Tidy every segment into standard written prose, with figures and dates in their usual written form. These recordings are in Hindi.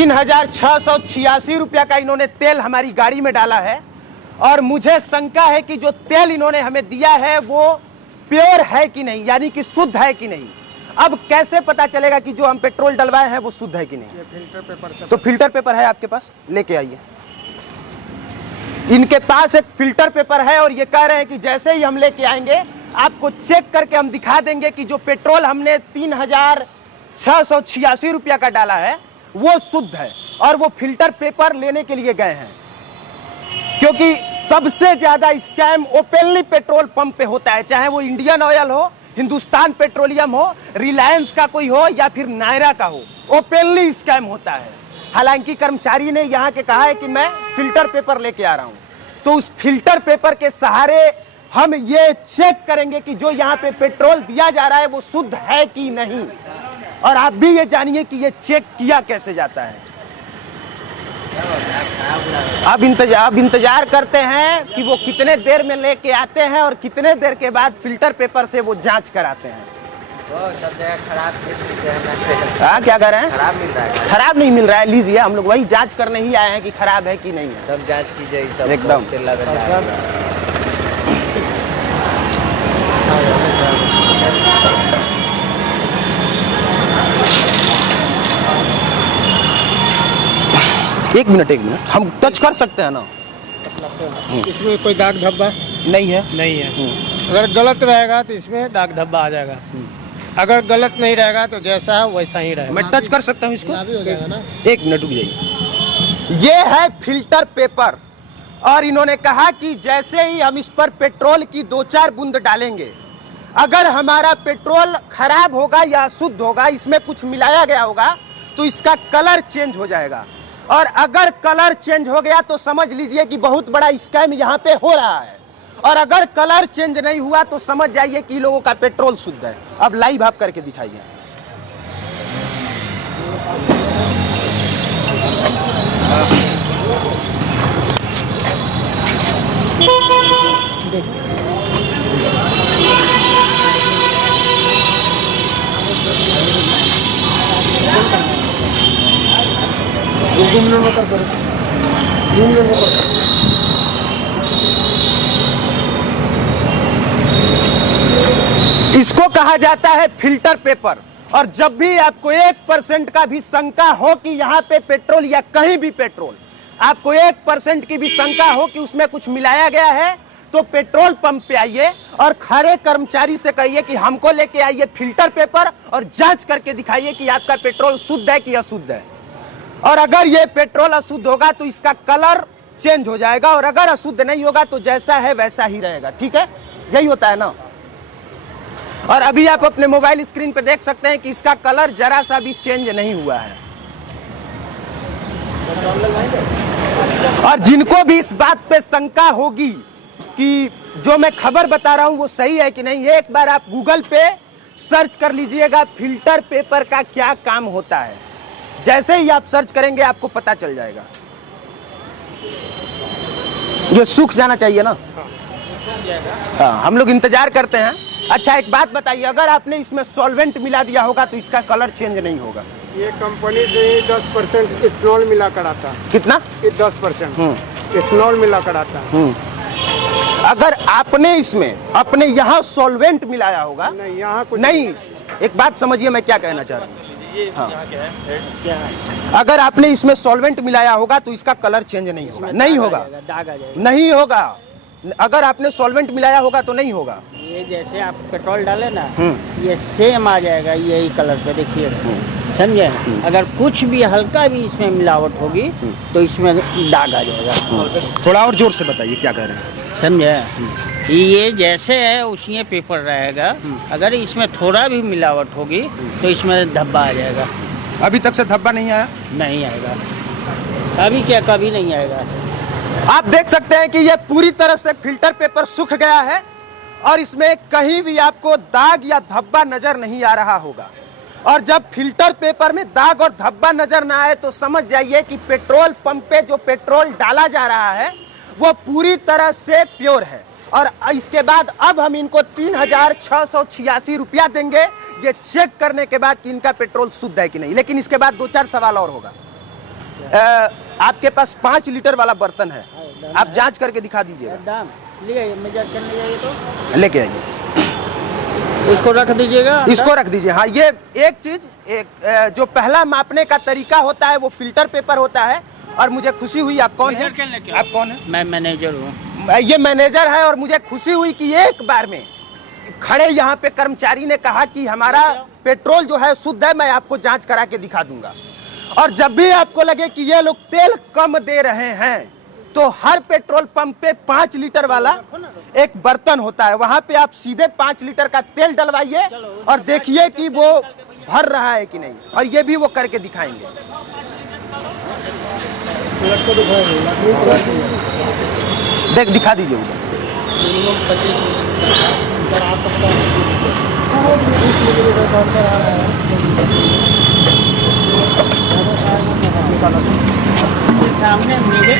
3,686 रुपया का इन्होंने तेल हमारी गाड़ी में डाला है और मुझे शंका है कि जो तेल इन्होंने हमें दिया है वो प्योर है कि नहीं, यानी कि शुद्ध है कि नहीं। अब कैसे पता चलेगा कि जो हम पेट्रोल डलवाए हैं वो शुद्ध है कि नहीं? ये फिल्टर पेपर से। तो फिल्टर पेपर है आपके पास, लेके आइए। इनके पास एक फिल्टर पेपर है और ये कह रहे हैं कि जैसे ही हम लेके आएंगे आपको चेक करके हम दिखा देंगे कि जो पेट्रोल हमने 3,686 रुपया का डाला है वो शुद्ध है। और वो फिल्टर पेपर लेने के लिए गए हैं क्योंकि सबसे ज्यादा स्कैम ओपनली पेट्रोल पंप पे होता है, चाहे वो इंडियन ऑयल हो, हिंदुस्तान पेट्रोलियम हो, रिलायंस का कोई हो या फिर नायरा का हो, ओपनली स्कैम होता है। हालांकि कर्मचारी ने यहाँ के कहा है कि मैं फिल्टर पेपर लेके आ रहा हूँ, तो उस फिल्टर पेपर के सहारे हम ये चेक करेंगे कि जो यहाँ पे पेट्रोल दिया जा रहा है वो शुद्ध है कि नहीं। और आप भी ये जानिए कि ये चेक किया कैसे जाता है। अब इंतजार करते हैं कि वो कितने देर में लेके आते हैं और कितने देर के बाद फिल्टर पेपर से वो जांच कराते हैं। सब जगह खराब हाँ, क्या कर रहे हैं? खराब मिल रहा है। खराब नहीं मिल रहा है, लीजिए। हम लोग वही जांच करने ही आए हैं कि खराब है कि नहीं है। सब जांच कीजिए, सब एकदम। एक मिनट हम टच कर सकते हैं ना? इसमें कोई दाग धब्बा नहीं है। नहीं है। अगर गलत रहेगा तो इसमें दाग धब्बा आ जाएगा, अगर गलत नहीं रहेगा तो जैसा है वैसा ही रहेगा। मैं टच कर सकता हूँ इसको? भी हो जाएगा ना। एक मिनट रुक जाइए। ये है फिल्टर पेपर और इन्होंने कहा कि जैसे ही हम इस पर पेट्रोल की 2-4 बूंद डालेंगे, अगर हमारा पेट्रोल खराब होगा या अशुद्ध होगा, इसमें कुछ मिलाया गया होगा, तो इसका कलर चेंज हो जाएगा। और अगर कलर चेंज हो गया तो समझ लीजिए कि बहुत बड़ा स्कैम यहाँ पे हो रहा है। और अगर कलर चेंज नहीं हुआ तो समझ जाइए कि लोगों का पेट्रोल शुद्ध है। अब लाइव आप करके दिखाइए। इसको कहा जाता है फिल्टर पेपर। और जब भी आपको 1% का भी शंका हो कि यहाँ पे पेट्रोल या कहीं भी पेट्रोल, आपको 1% की भी शंका हो कि उसमें कुछ मिलाया गया है, तो पेट्रोल पंप पे आइए और खड़े कर्मचारी से कहिए कि हमको लेके आइए फिल्टर पेपर और जांच करके दिखाइए कि आपका पेट्रोल शुद्ध है कि अशुद्ध है। और अगर ये पेट्रोल अशुद्ध होगा तो इसका कलर चेंज हो जाएगा, और अगर अशुद्ध नहीं होगा तो जैसा है वैसा ही रहेगा। ठीक है, यही होता है ना। और अभी आप अपने मोबाइल स्क्रीन पे देख सकते हैं कि इसका कलर जरा सा भी चेंज नहीं हुआ है। और जिनको भी इस बात पे शंका होगी कि जो मैं खबर बता रहा हूं वो सही है कि नहीं, एक बार आप गूगल पे सर्च कर लीजिएगा फिल्टर पेपर का क्या काम होता है। जैसे ही आप सर्च करेंगे आपको पता चल जाएगा। ये सूख जाना चाहिए ना। हाँ, हम लोग इंतजार करते हैं। अच्छा, एक बात बताइए, अगर आपने इसमें सॉल्वेंट मिला दिया होगा तो इसका कलर चेंज नहीं होगा? ये कंपनी से 10% इथेनॉल मिला कर आता है। कितना? 10% इथेनॉल मिला कर आता है। अगर आपने इसमें अपने यहाँ सॉल्वेंट मिलाया होगा? नहीं, यहाँ कुछ नहीं। एक बात समझिए मैं क्या कहना चाह रहा हूँ। हाँ, अगर आपने इसमें सॉल्वेंट मिलाया होगा तो इसका कलर चेंज नहीं होगा। नहीं होगा, नहीं होगा। अगर आपने सॉल्वेंट मिलाया होगा तो नहीं होगा। ये जैसे आप पेट्रोल डाले ना, ये सेम आ जाएगा यही कलर पे, देखिए, समझे। अगर कुछ भी हल्का भी इसमें मिलावट होगी तो इसमें दाग आ जाएगा। थोड़ा और जोर से बताइए क्या कह रहे हैं, समझे। ये जैसे है उसी पेपर रहेगा, अगर इसमें थोड़ा भी मिलावट होगी तो इसमें धब्बा आ जाएगा। अभी तक से धब्बा नहीं आया? नहीं आएगा, अभी क्या कभी नहीं आएगा। आप देख सकते हैं कि ये पूरी तरह से फिल्टर पेपर सूख गया है और इसमें कहीं भी आपको दाग या धब्बा नजर नहीं आ रहा होगा। और जब फिल्टर पेपर में दाग और धब्बा नजर ना आए तो समझ जाइए कि पेट्रोल पंप पे जो पेट्रोल डाला जा रहा है वो पूरी तरह से प्योर है। और इसके बाद अब हम इनको 3,686 रुपया देंगे ये चेक करने के बाद कि इनका पेट्रोल शुद्ध है कि नहीं। लेकिन इसके बाद 2-4 सवाल और होगा। आपके पास 5 लीटर वाला बर्तन है, आप जांच करके दिखा दीजिएगा। दाम ले आइए, मेजर कर ले जाइए तो लेके आइए, इसको रख दीजिएगा, इसको रख दीजिए। हाँ, ये एक चीज, एक जो पहला मापने का तरीका होता है वो फिल्टर पेपर होता है। और मुझे खुशी हुई, आप कौन है? आप कौन है? मैं मैनेजर हूँ। ये मैनेजर है। और मुझे खुशी हुई कि एक बार में खड़े यहाँ पे कर्मचारी ने कहा कि हमारा पेट्रोल जो है शुद्ध है, मैं आपको जांच करा के दिखा दूंगा। और जब भी आपको लगे कि ये लोग तेल कम दे रहे हैं तो हर पेट्रोल पंप पे 5 लीटर वाला एक बर्तन होता है, वहां पे आप सीधे 5 लीटर का तेल डलवाइए और देखिए कि वो भर रहा है कि नहीं। और ये भी वो करके दिखाएंगे। दिखा दीजिए उधर। सामने मेरे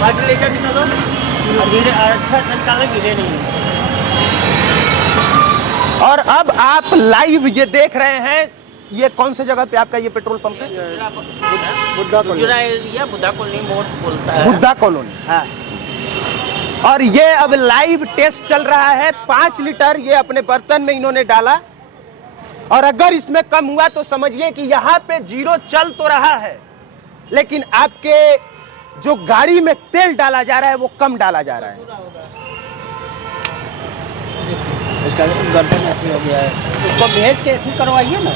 पाँच लीटर निकालो, धीरे अच्छा निकालो, गिरे नहीं। और अब आप लाइव ये देख रहे हैं, ये कौन से जगह पे आपका ये पेट्रोल पंप है? बुद्धा कॉलोनी मोड़ बोलता है, बुद्धा कॉलोनी। हाँ। और ये अब लाइव टेस्ट चल रहा है। 5 लीटर ये अपने बर्तन में इन्होंने डाला और अगर इसमें कम हुआ तो समझिए कि यहाँ पे 0 चल तो रहा है, लेकिन आपके जो गाड़ी में तेल डाला जा रहा है वो कम डाला जा रहा है। इसका गर्दन ऐसी हो गया है, उसको भेज के ऐसी करवाइए ना।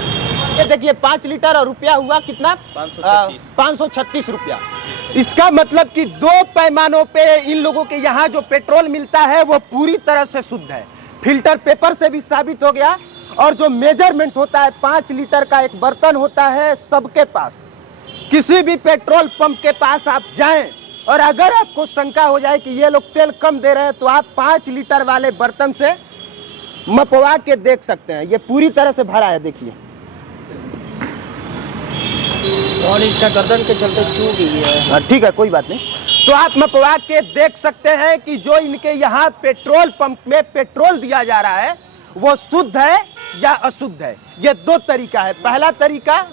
ये देखिए 5 लीटर और रुपया हुआ कितना? 536 रुपया। इसका मतलब कि 2 पैमानों पे इन लोगों के यहाँ जो पेट्रोल मिलता है वो पूरी तरह से शुद्ध है। फिल्टर पेपर से भी साबित हो गया। और जो मेजरमेंट होता है, 5 लीटर का एक बर्तन होता है सबके पास। किसी भी पेट्रोल पंप के पास आप जाएं और अगर आपको शंका हो जाए कि ये लोग तेल कम दे रहे हैं तो आप 5 लीटर वाले बर्तन से मपवा के देख सकते हैं। ये पूरी तरह से भरा है, देखिए। और इसका गर्दन के चलते चूक गया है। ठीक है, कोई बात नहीं। तो आप मपवा के देख सकते हैं कि जो इनके यहाँ पेट्रोल पंप में पेट्रोल दिया जा रहा है वो शुद्ध है या अशुद्ध है। ये 2 तरीका है। पहला तरीका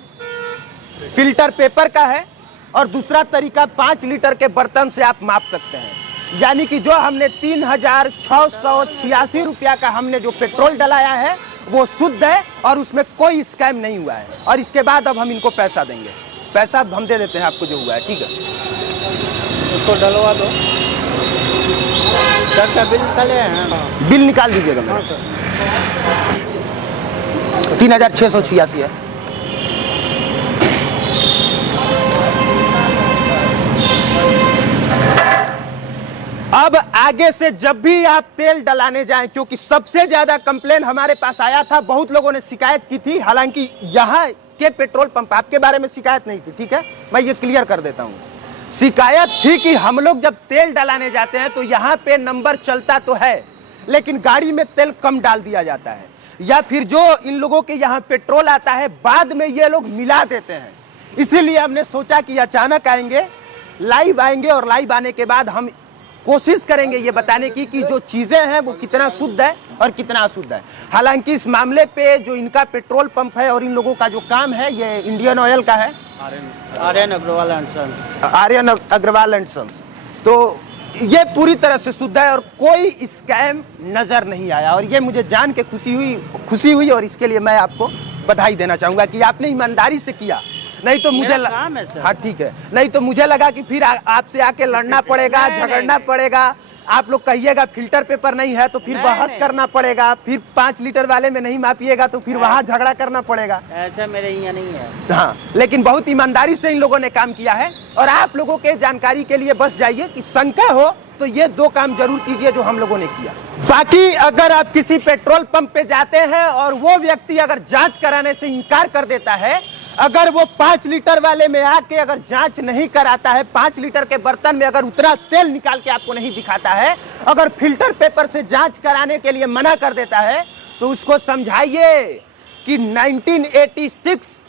फिल्टर पेपर का है और दूसरा तरीका 5 लीटर के बर्तन से आप माप सकते हैं। यानी कि जो हमने 3686 रुपया का हमने जो पेट्रोल डलाया है वो शुद्ध है और उसमें कोई स्कैम नहीं हुआ है। और इसके बाद अब हम इनको पैसा देंगे। पैसा हम दे देते हैं आपको जो हुआ है, ठीक है? उसको डलवा दो। सर का बिल निकाले हैं? बिल निकाल दीजिएगा मेरा। 3686 है। अब आगे से जब भी आप तेल डलाने जाएं, क्योंकि सबसे ज्यादा कंप्लेन हमारे पास आया था, बहुत लोगों ने शिकायत की थी। हालांकि यहाँ के पेट्रोल पंप, आपके बारे में शिकायत नहीं थी, ठीक है, मैं ये क्लियर कर देता हूँ। शिकायत थी कि हम लोग जब तेल डलाने जाते हैं तो यहाँ पे नंबर चलता तो है लेकिन गाड़ी में तेल कम डाल दिया जाता है, या फिर जो इन लोगों के यहाँ पेट्रोल आता है बाद में ये लोग मिला देते हैं। इसीलिए हमने सोचा कि अचानक आएंगे, लाइव आएंगे और लाइव आने के बाद हम कोशिश करेंगे ये बताने की कि जो चीजें हैं वो कितना शुद्ध है और कितना अशुद्ध है। हालांकि इस मामले पे जो इनका पेट्रोल पंप है और इन लोगों का जो काम है ये इंडियन ऑयल का है, Aryan Agarwal and sons. Aryan Agarwal and sons. तो ये पूरी तरह से शुद्ध है और कोई स्कैम नजर नहीं आया। और ये मुझे जान के खुशी हुई और इसके लिए मैं आपको बधाई देना चाहूंगा कि आपने ईमानदारी से किया। नहीं तो मुझे हाँ ठीक है, नहीं तो मुझे लगा कि फिर आपसे आके लड़ना पड़ेगा, झगड़ना पड़ेगा। आप लोग कहिएगा फिल्टर पेपर नहीं है तो फिर बहस करना पड़ेगा, फिर 5 लीटर वाले में नहीं मापिएगा तो फिर वहाँ झगड़ा करना पड़ेगा। ऐसा मेरे यहाँ नहीं है। हाँ, लेकिन बहुत ईमानदारी से इन लोगों ने काम किया है। और आप लोगों के जानकारी के लिए बस जाइए कि शंका हो तो ये 2 काम जरूर कीजिए जो हम लोगों ने किया। बाकी अगर आप किसी पेट्रोल पंप पे जाते हैं और वो व्यक्ति अगर जांच कराने से इनकार कर देता है, अगर वो 5 लीटर वाले में आके अगर जांच नहीं कराता है, 5 लीटर के बर्तन में अगर उतना तेल निकाल के आपको नहीं दिखाता है, अगर फिल्टर पेपर से जांच कराने के लिए मना कर देता है, तो उसको समझाइए कि 1986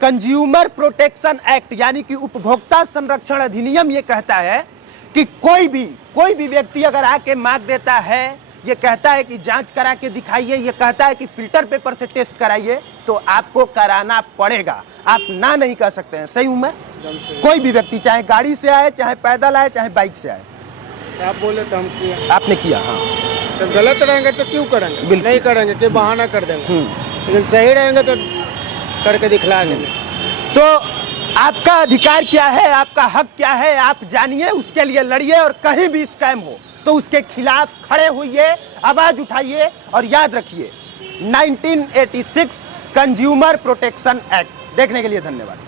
कंज्यूमर प्रोटेक्शन एक्ट यानी कि उपभोक्ता संरक्षण अधिनियम ये कहता है कि कोई भी व्यक्ति अगर आके मांग देता है, ये कहता है कि जांच करा के दिखाइए, ये कहता है कि फिल्टर पेपर से टेस्ट कराइए, तो आपको कराना पड़ेगा। आप ना नहीं कह सकते हैं। सही हूं मैं? कोई भी व्यक्ति चाहे गाड़ी से आए, चाहे पैदल आए, चाहे बाइक से आए। आप बोले तो हम किया, आपने किया। हाँ, तो गलत रहेंगे तो क्यों करेंगे? बिल्कुल। नहीं करेंगे कि बहाना कर देंगे, लेकिन सही रहेंगे तो करके दिखला देंगे। तो आपका अधिकार क्या है, आपका हक क्या है, आप जानिए, उसके लिए लड़िए, और कहीं भी स्कैम हो तो उसके खिलाफ खड़े होइए, आवाज उठाइए। और याद रखिए 1986 कंज्यूमर प्रोटेक्शन एक्ट। देखने के लिए धन्यवाद।